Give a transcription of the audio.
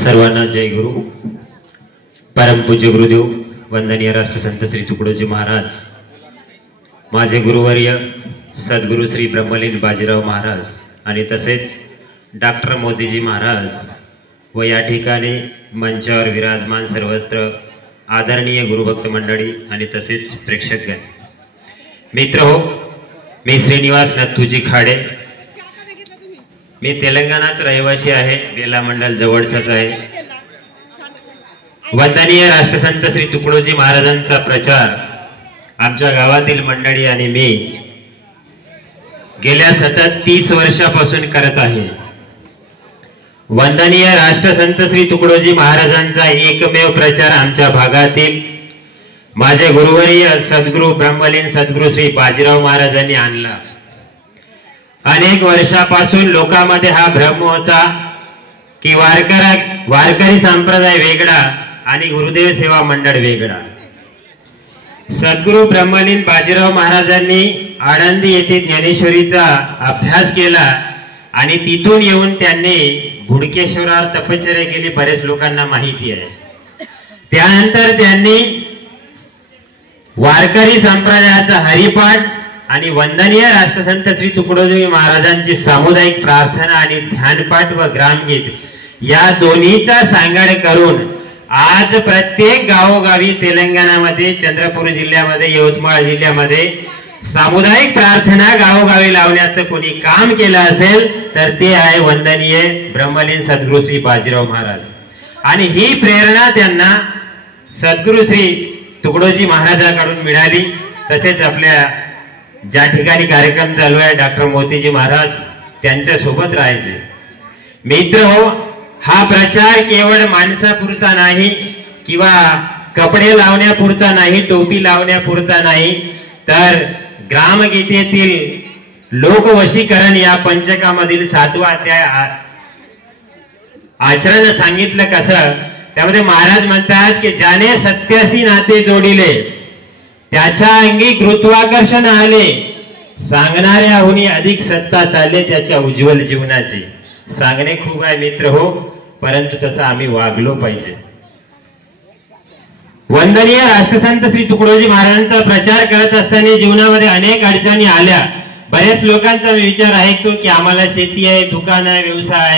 सर्वांना जय गुरु. परमपूज्य गुरुदेव वंदनीय राष्ट्रसंत श्री तुकडोजी महाराज, माझे गुरुवर्य सद्गुरु श्री ब्रह्मलीन बाजीराव महाराज आणि तसेच डॉक्टर मोदीजी महाराज व या ठिकाणी मंचावर विराजमान सर्वत्र आदरणीय गुरुभक्त मंडळी आणि तसेच प्रेक्षकगण. मित्र हो, मी श्रीनिवास नथुजी खाडे. मी तेलंगणाच रहिवासी आहे, बेला मंडल जवळचाच आहे. वंदनीय राष्ट्रसंत श्री तुकडोजी महाराजांचा प्रचार आमच्या गावातील मंडळी आणि मी गेल्या सतत 30 वर्षापासून करत आहे. वंदनीय राष्ट्रसंत श्री तुकडोजी महाराजांचा एकमेव प्रचार आमच्या भागातील माझे गुरुवर्य सद्गुरु ब्रह्मलीन सद्गुरु श्री बाजीराव महाराजांनी आणला. अनेक वर्षापासून लोकांमध्ये हा भ्रम होता की वारकरी संप्रदाय वेगळा आणि गुरुदेव सेवा मंडळ वेगळा. सद्गुरु ब्रह्मलीन बाजीराव महाराजांनी आळंदी येथे ज्ञानेश्वरीचा अभ्यास केला आणि तिथून येऊन त्यांनी गुडकेश्वरावर तपश्चर्या केली, बरेच लोकांना माहिती आहे. त्यानंतर त्यांनी वारकरी संप्रदायाचा हरिपाठ आणि वंदनीय राष्ट्रसंत श्री तुकडोजी महाराजांची सामुदायिक प्रार्थना आणि ध्यानपाठ व ग्रामगीत या दोन्हीचा सांगड करून आज प्रत्येक गावोगावी तेलंगणामध्ये, चंद्रपूर जिल्ह्यामध्ये, यवतमाळ जिल्ह्यामध्ये सामुदायिक प्रार्थना गावोगावी लावण्याचं कोणी काम केलं असेल तर ते आहे वंदनीय ब्रह्मलीन सद्गुरु श्री बाजीराव महाराज. आणि ही प्रेरणा त्यांना सद्गुरु श्री तुकडोजी महाराजांकडून मिळाली. तसेच आपल्या ज्या ठिकाणी कार्यक्रम चालू आहे डॉक्टर मोदीजी महाराज त्यांच्या सोबत राहायचे. मित्र हो, हा प्रचार केवळ माणसापुरता नाही किंवा कपडे लावण्यापुरता नाही, टोपी लावण्यापुरता नाही, तर ग्रामगीतेतील लोकवशीकरण या पंचकामधील 7वा अध्याय आचरण सांगितलं कसं. त्यामध्ये महाराज म्हणतात की ज्याने सत्यासी नाते जोडिले त्याच्या अंगी गुरुत्वाकर्षण आले, सांगणाऱ्याहुनी अधिक सत्ता चालले त्याच्या उज्ज्वल जीवनाची. सांगणे खूप आहे मित्र हो, परंतु तसं आम्ही वागलो पाहिजे. वंदनीय राष्ट्रसंत श्री तुकडोजी महाराजांचा प्रचार करत असताना जीवनामध्ये अनेक अडचणी आल्या. बऱ्याच लोकांचा विचार ऐकतो की आम्हाला शेती आहे, दुकान आहे, व्यवसाय आहे,